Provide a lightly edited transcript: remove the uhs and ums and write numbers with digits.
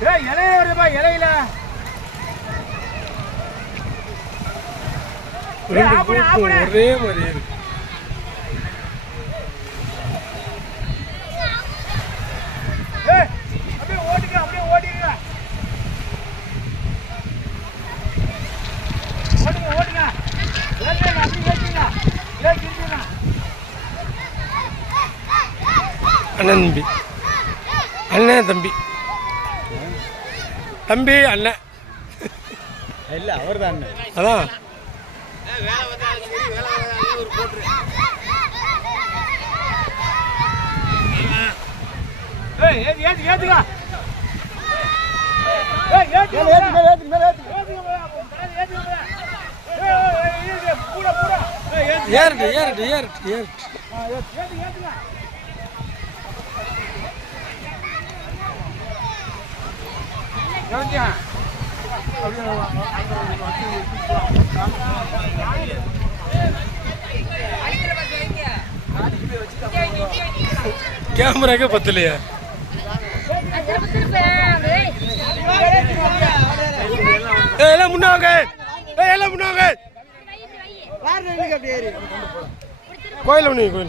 இலையில வருதுப்பா இலையில ஒரே மாதிரி இருக்கு. அப்படியே ஓடிக்க அப்படியே ஓடிக்க ஓடுங்க ஓடுங்க அப்படியே ஏற்றிங்க ஏற்றிங்க அண்ணன் தம்பி அண்ணன் தம்பி தம்பி அண்ணன் இல்லை அவர் தான் அதான் ஏத்துக்கா ஏறிட்டு ஏறிட்டு ஏறிட்டு ஏறிட்டு கேமராக்கே பத்தலையா எல்லாம் முன்னாங்க எல்லாம் முன்னாங்க கோயில் கோயில்